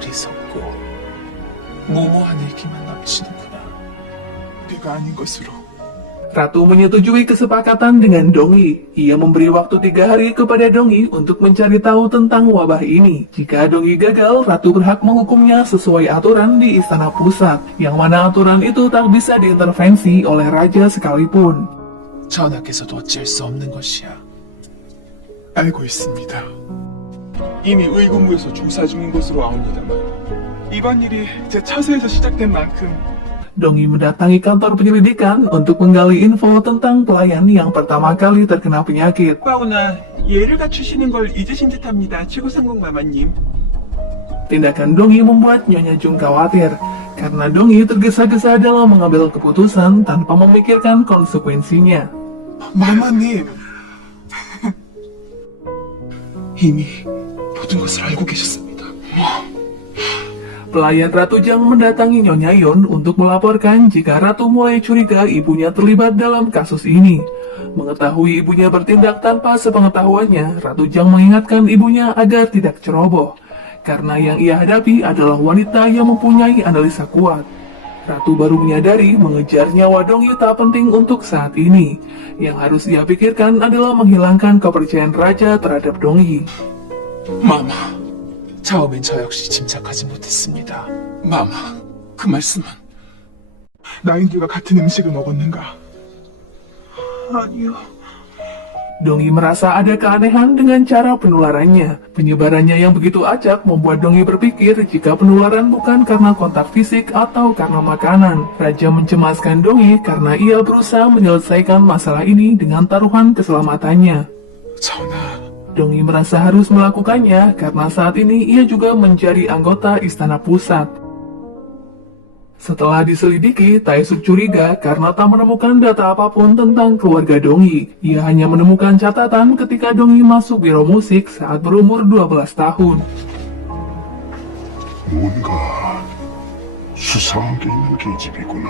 어리석고 무모한 얘기만 남치는구나. 내가 아닌 것으로. Ratu menyetujui kesepakatan dengan Dongi. Ia memberi waktu 3 hari kepada Dongi untuk mencari tahu tentang wabah ini. Jika Dongi gagal, Ratu berhak menghukumnya sesuai aturan di istana pusat, yang mana aturan itu tak bisa diintervensi oleh raja sekalipun. 전하께서도 어쩔 수 없는 것이야. 알고 있습니다. 이미 의군부에서 조사 중인 것으로 아옵니다만 이번 일이 제 처소에서 시작된 만큼 Dongi mendatangi kantor penyelidikan untuk menggali info tentang pelayan yang pertama kali terkena penyakit. 빠오나 예를 갖추시는 걸 잊으신 듯합니다. 최고상공 마마님. Tindakan Dongi membuat Nyonya Jung khawatir, karena Dongi tergesa-gesa dalam mengambil keputusan tanpa memikirkan konsekuensinya. 마마님. 이미 모든 것을 알고 계셨습니다. Pelayan Ratu Jang mendatangi Nyonya Yun untuk melaporkan jika Ratu mulai curiga ibunya terlibat dalam kasus ini. Mengetahui ibunya bertindak tanpa sepengetahuannya, Ratu Jang mengingatkan ibunya agar tidak ceroboh, karena yang ia hadapi adalah wanita yang mempunyai analisa kuat. Ratu baru menyadari mengejar nyawa Dongi tak penting untuk saat ini. Yang harus ia pikirkan adalah menghilangkan kepercayaan raja terhadap Dongi. 마마, 처음엔 저 역시 짐작하지 못했습니다. 마마, 그 말씀은 나인들과 같은 음식을 먹었는가? 아니요. Dongi merasa ada keanehan dengan cara penularannya. Penyebarannya yang begitu acak membuat Dongi berpikir jika penularan bukan karena kontak fisik atau karena makanan. Raja mencemaskan Dongi karena ia berusaha menyelesaikan masalah ini dengan taruhan keselamatannya. 전하, Dongi merasa harus melakukannya karena saat ini ia juga menjadi anggota istana pusat. Setelah diselidiki, Taesuk curiga karena tak menemukan data apapun tentang keluarga Dongi. Ia hanya menemukan catatan ketika Dongi masuk biro musik saat berumur 12 tahun. 뭔가 수상한 게 있는 계집이구나.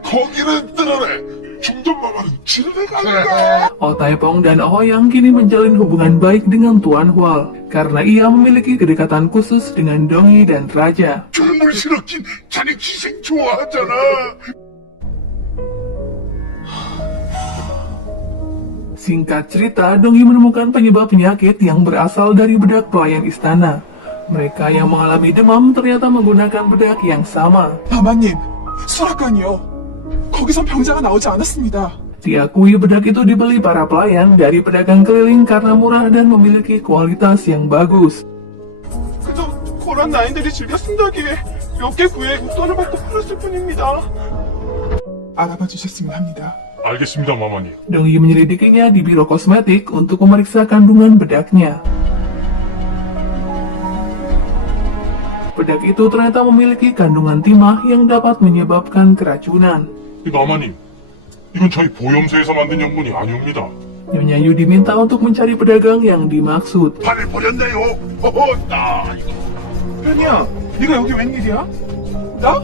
거기는 뜨러래. 중전마마는 집에 가니까. Otaepong dan Ohoyang kini menjalin hubungan baik dengan Tuan Hual karena ia memiliki kedekatan khusus dengan Dongi dan Raja. 젊을 실었긴 자네 기생 좋아하잖아. Singkat cerita, Dongi menemukan penyebab penyakit yang berasal dari bedak pelayan istana. Mereka yang mengalami demam ternyata menggunakan bedak yang sama. 마마님, 수락관이요. 거기선 병자가 나오지 않았습니다. Diakui bedak itu dibeli para pelayan dari pedagang keliling karena murah dan memiliki kualitas yang bagus. 그저 고란 나인들이 즐겨 쓴다기에 몇 개 구해 웃돈을 받고 팔았을 뿐입니다. 알아봐 주셨으면 합니다. 알겠습니다, 마마님. Dongi menyelidikinya di biro kosmetik untuk memeriksa kandungan bedaknya. Bedak itu ternyata memiliki kandungan timah yang dapat menyebabkan keracunan. 마마님, 이건 저희 보험소에서 만든 연분이 아니옵니다. Nyonya Yu diminta untuk mencari pedagang yang dimaksud. 팔을 버렸네요. 나 이거. 현이야, 네가 여기 웬일이야? 나?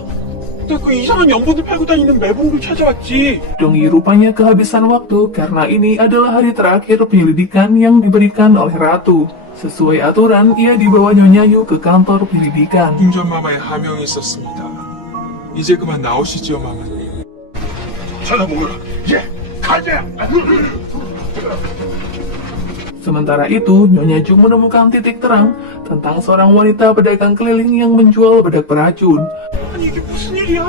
나 그 이상한 연분을 팔고 다니는 매봉을 찾아왔지. Dongi rupanya kehabisan waktu karena ini adalah hari terakhir penyelidikan yang diberikan oleh Ratu. Sesuai aturan, ia dibawa Nyonya Yu ke kantor penyelidikan. 중전마마의 하명이 있었습니다. 이제 그만 나오시지요, 마마님. 찾아보거라. 예, 가자. Sementara itu, Nyonya Jung menemukan titik terang tentang seorang wanita pedagang keliling yang menjual bedak beracun. 아니 이게 무슨 일이야?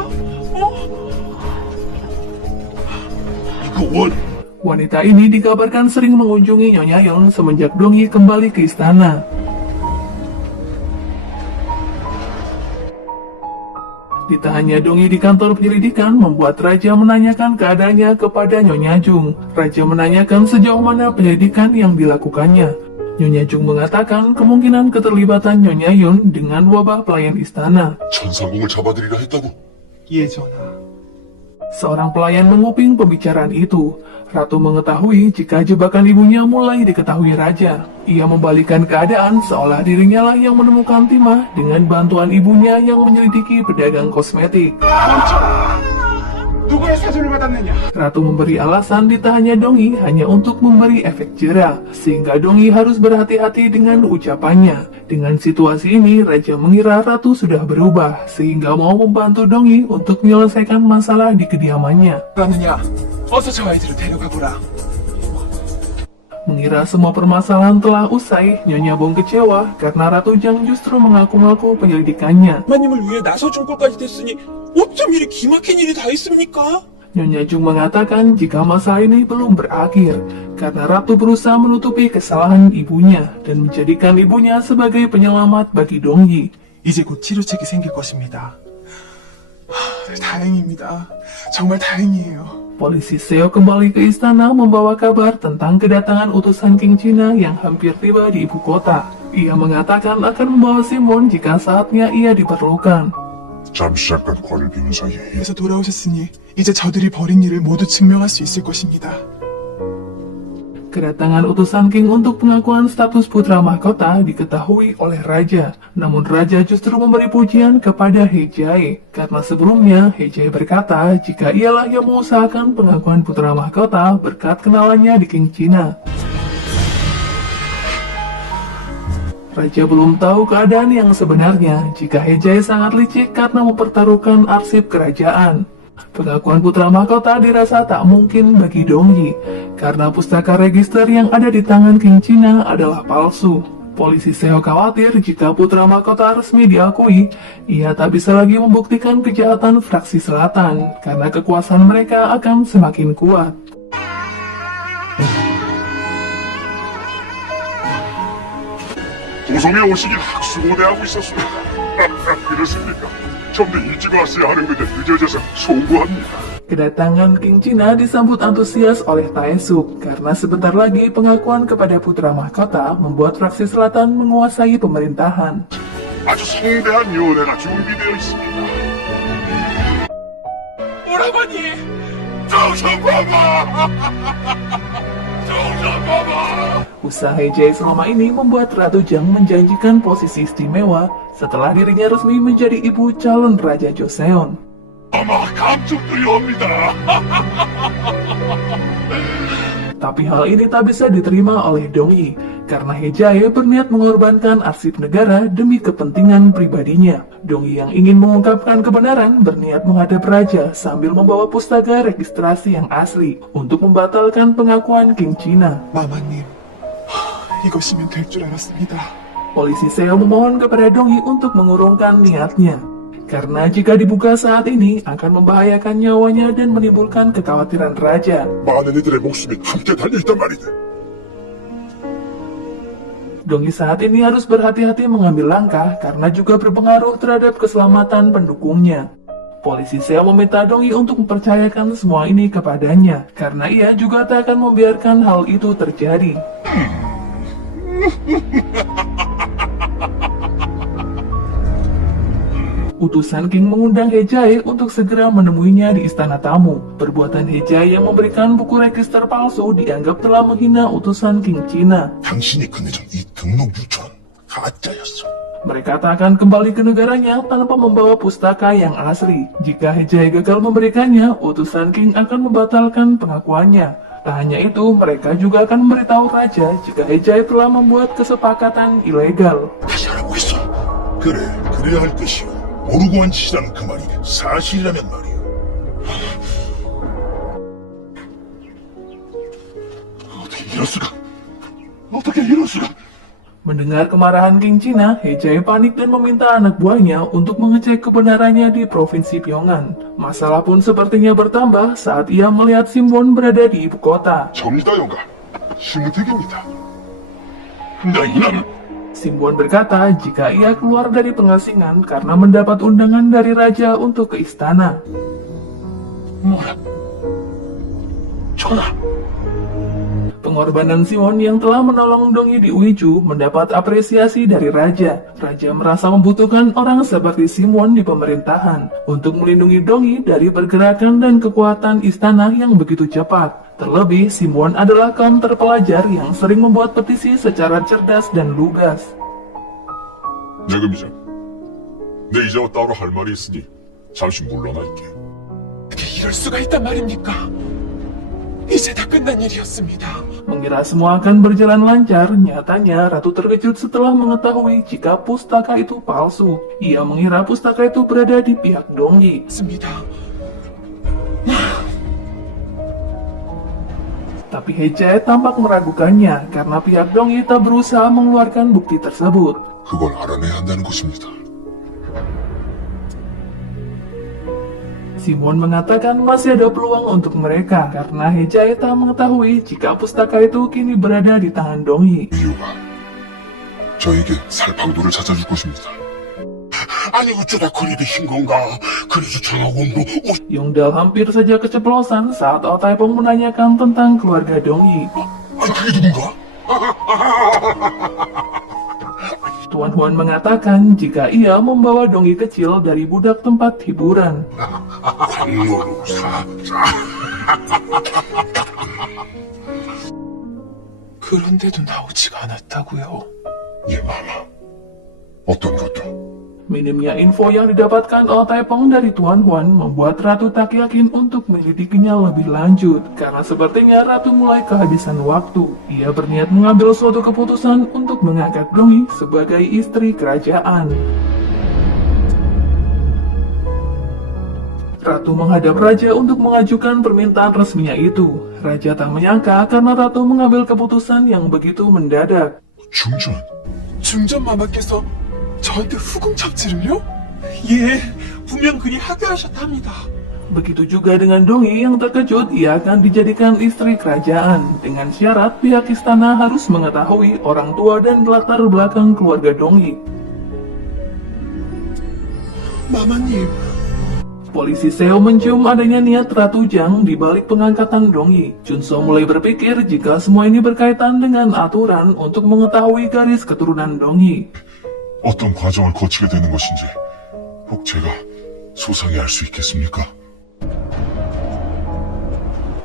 이거 원. Wanita ini dikabarkan sering mengunjungi Nyonya Yon semenjak Dongi kembali ke istana. Ditahannya Dongi di kantor penyelidikan membuat Raja menanyakan keadaannya kepada Nyonya Jung. Raja menanyakan sejauh mana penyelidikan yang dilakukannya. Nyonya Jung mengatakan kemungkinan keterlibatan Nyonya Yun dengan wabah pelayan istana. 천상궁을 잡아들이라 했다고. 예, 전하. Seorang pelayan menguping pembicaraan itu. Ratu mengetahui jika jebakan ibunya mulai diketahui Raja. Ia membalikan keadaan seolah dirinya lah yang menemukan timah dengan bantuan ibunya yang menyelidiki pedagang kosmetik. 누구의 사주를 받았느냐? Ratu memberi alasan ditahannya Dongi hanya untuk memberi efek jerah, sehingga Dongi harus berhati-hati dengan ucapannya. Dengan situasi ini, Raja mengira Ratu sudah berubah, sehingga mau membantu Dongi untuk menyelesaikan masalah di kediamannya. 라느냐? 어서 저 아이들을 데려가 보라. Mengira semua permasalahan telah usai, Nyonya Bong kecewa karena Ratu Jang justru mengaku-ngaku penyelidikannya. 마님을 위해 나서줄 것까지 됐으니 어쩜 이리 기막힌 일이 다 있습니까? Nyonya Jung mengatakan jika masalah ini belum berakhir, karena Ratu berusaha menutupi kesalahan ibunya dan menjadikan ibunya sebagai penyelamat bagi Dongyi. 이제 곧 치료책이 생길 것입니다. 다행입니다. 정말 다행이에요. Polisi Seo kembali ke istana membawa kabar tentang kedatangan utusan King China yang hampir tiba di ibu kota. Ia mengatakan akan membawa Simon jika saatnya ia diperlukan. 잠시 잠깐 관을 비운 사이에 그래서 돌아오셨으니 이제 저들이 벌인 일을 모두 증명할 수 있을 것입니다. Kedatangan utusan King untuk pengakuan status putra mahkota diketahui oleh Raja. Namun Raja justru memberi pujian kepada He Jae. Karena sebelumnya He Jae berkata jika ialah yang mengusahakan pengakuan putra mahkota berkat kenalannya di King China. Raja belum tahu keadaan yang sebenarnya jika He Jae sangat licik karena mempertaruhkan arsip kerajaan. Pengakuan putra mahkota dirasa tak mungkin bagi Dongyi, karena pustaka register yang ada di tangan King China adalah palsu. Polisi Seo khawatir jika putra mahkota resmi diakui, ia tak bisa lagi membuktikan kejahatan fraksi selatan, karena kekuasaan mereka akan semakin kuat. 도성에 오시길 학수고대하고 있었습니다. 그렇습니까? 좀 더 일찍 왔어야 하는 건데 늦어져서 송구합니다. Kedatangan King China disambut antusias oleh Taesuk karena sebentar lagi pengakuan kepada putra mahkota membuat fraksi selatan menguasai pemerintahan. 아주 성대한 요례가 준비되어 있습니다. 오라버니! 정성봐봐! 정성봐봐! Usaha He Jae selama ini membuat Ratu Jang menjanjikan posisi istimewa setelah dirinya resmi menjadi ibu calon Raja Joseon. 아마 감쪽들이 옵니다. Tapi hal ini tak bisa diterima oleh Dongyi karena He Jae berniat mengorbankan arsip negara demi kepentingan pribadinya. Dongyi yang ingin mengungkapkan kebenaran berniat menghadap raja sambil membawa pustaka registrasi yang asli untuk membatalkan pengakuan King China. 마마님, 이것이면 될 줄 알았습니다. Polisi Seo memohon kepada Dongyi untuk mengurungkan niatnya. Karena jika dibuka saat ini akan membahayakan nyawanya dan menimbulkan kekhawatiran raja. 많은 이들의 목숨이 함께 달려있단 말이다. Dongyi saat ini harus berhati-hati mengambil langkah karena juga berpengaruh terhadap keselamatan pendukungnya. Polisi Seo meminta Dongyi untuk mempercayakan semua ini kepadanya karena ia juga tak akan membiarkan hal itu terjadi. Utusan King mengundang He Jae untuk segera menemuinya di istana tamu. Perbuatan He Jae yang memberikan buku register palsu dianggap telah menghina utusan King China. 당신이 건네준 이 등록 유초는 가짜였어. Mereka tak akan kembali ke negaranya tanpa membawa pustaka yang asli. Jika He Jae gagal memberikannya, utusan King akan membatalkan pengakuannya. Tak hanya itu, mereka juga akan memberitahu raja jika He Jae telah membuat kesepakatan ilegal. 다시 하라고 했어. 그래, 그래야 할 것이오. 모르고 한 짓이라는 그 말이 사실이라면 말이오. 어떻게 이럴 수가? 어떻게 이럴 수가? Mendengar kemarahan King China, He Jae panik dan meminta anak buahnya untuk mengecek kebenarannya di Provinsi Pyongan. Masalah pun sepertinya bertambah saat ia melihat Simbon berada di ibu kota. 접니다, 영감. 심우택입니다. 나 이놈! Simbon berkata jika ia keluar dari pengasingan karena mendapat undangan dari raja untuk ke istana. 뭐라? 전하! Pengorbanan Simon yang telah menolong Dongyi di Uiju mendapat apresiasi dari raja. Raja merasa membutuhkan orang seperti Simon di pemerintahan untuk melindungi Dongyi dari pergerakan dan kekuatan istana yang begitu cepat. Terlebih, Simon adalah kaum terpelajar yang sering membuat petisi secara cerdas dan lugas. 내금이장, 내 이제와 따로 할 말이 있으니 잠시 물러날게. 이럴 수가 있단 말입니까? 이제 다 끝난 일이었습니다. Mengira semua akan berjalan lancar, nyatanya Ratu terkejut setelah mengetahui jika pustaka itu palsu. Ia mengira pustaka itu berada di pihak Dongyi. 맞습니다. Tapi Hejae tampak meragukannya karena pihak Dongyi tak berusaha mengeluarkan bukti tersebut. 그걸 알아내야 한다는 것입니다. Simon mengatakan masih ada peluang untuk mereka karena Hejae tak mengetahui jika pustaka itu kini berada di tangan Dongyi. 이유가 저에게 살 방도를 찾아줄 것입니다. 아니 어쩌다 그리도 흰 건가? 그래서 장학원도 Yongdal hampir saja keceplosan saat Oh Taipong menanyakan tentang keluarga Dongyi. 아니 그게 누군가? Tuan Huan mengatakan jika ia membawa Dongyi kecil dari budak tempat hiburan. 광로로 사 그런데도 나오지가 않았다고요. 예, 마마. 어떤 것도 Minimnya info yang didapatkan Oh Taipong dari Tuan Huan membuat Ratu tak yakin untuk menyelidikinya lebih lanjut karena sepertinya Ratu mulai kehabisan waktu. Ia berniat mengambil suatu keputusan untuk mengangkat Dongyi sebagai istri kerajaan. Ratu menghadap Raja untuk mengajukan permintaan resminya itu. Raja tak menyangka karena Ratu mengambil keputusan yang begitu mendadak. 중전. 중전 마마께서 저한테 후궁 잡지를요? 예, 분명 그리 하교하셨답니다. Begitu juga dengan Dongyi yang terkejut ia akan dijadikan istri kerajaan dengan syarat pihak istana harus mengetahui orang tua dan latar belakang keluarga Dongyi. 마마님, Polisi Seo mencium adanya niat Ratu Jiang di balik pengangkatan Dongyi. Junso mulai berpikir jika semua ini berkaitan dengan aturan untuk mengetahui garis keturunan Dongyi. 어떤 과정을 거치게 되는 것인지 혹 제가 소상히 알 수 있겠습니까?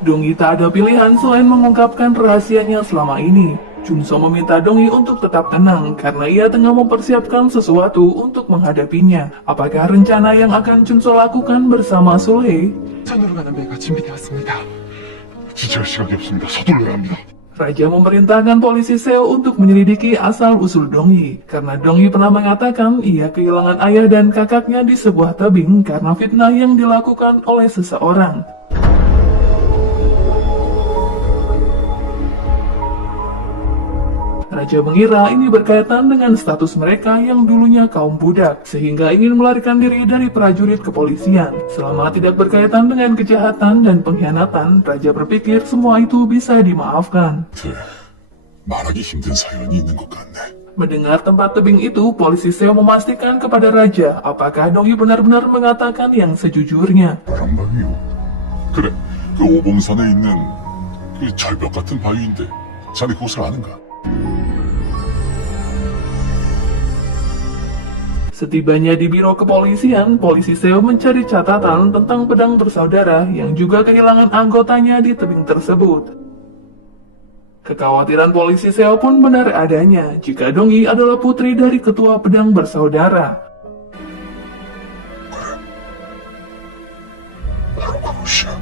Dongyi tak ada pilihan selain mengungkapkan rahasianya selama ini. Junso meminta Dongyi untuk tetap tenang karena ia tengah mempersiapkan sesuatu untuk menghadapinya. Apakah rencana yang akan Junso lakukan bersama Sulhei? 산으로 가는 배가 준비되었습니다. 지체할 시간이 없습니다. 서둘러야 합니다. Raja memerintahkan polisi Seo untuk menyelidiki asal-usul Dongyi, karena Dongyi pernah mengatakan ia kehilangan ayah dan kakaknya di sebuah tebing karena fitnah yang dilakukan oleh seseorang. Raja mengira ini berkaitan dengan status mereka yang dulunya kaum budak, sehingga ingin melarikan diri dari prajurit kepolisian. Selama tidak berkaitan dengan kejahatan dan pengkhianatan, Raja berpikir semua itu bisa dimaafkan. 말하기 힘든 사연이 있는 것 같네. Mendengar tempat tebing itu, polisi Seo memastikan kepada Raja apakah Dongyi benar-benar mengatakan yang sejujurnya. 바람바위요. 그래, 그 오봉산에 있는 그 절벽 같은 바위인데 자네 그곳을 아는가? Setibanya di biro kepolisian, polisi Seo mencari catatan tentang pedang bersaudara yang juga kehilangan anggotanya di tebing tersebut. Kekhawatiran polisi Seo pun benar adanya jika Dongyi adalah putri dari ketua pedang bersaudara. 바로 그것이야.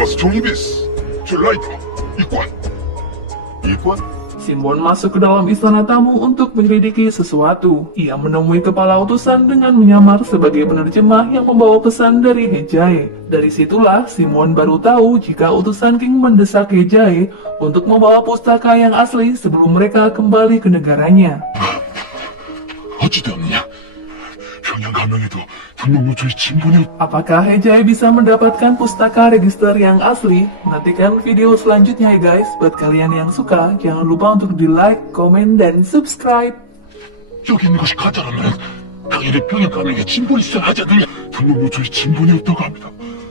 와스 종이비스, 젤라이터, 이관. 이관? Simbon masuk ke dalam istana tamu untuk menyelidiki sesuatu. Ia menemui kepala utusan dengan menyamar sebagai penerjemah yang membawa pesan dari Hejae. Dari situlah Simon baru tahu jika utusan King mendesak Hejae untuk membawa pustaka yang asli sebelum mereka kembali ke negaranya. 어찌되었느냐? 평양 가명에도 등록노조의 진본이 Apakah Hejae bisa mendapatkan pustaka register yang asli? Nantikan video selanjutnya ya guys. Buat kalian yang suka, jangan lupa untuk di like, komen, dan subscribe. 여기 있는 것이 가짜라면 당연히 평양 가명에 진본이 있어야 하지 않느냐? 등록노조의 진본이었다고 합니다.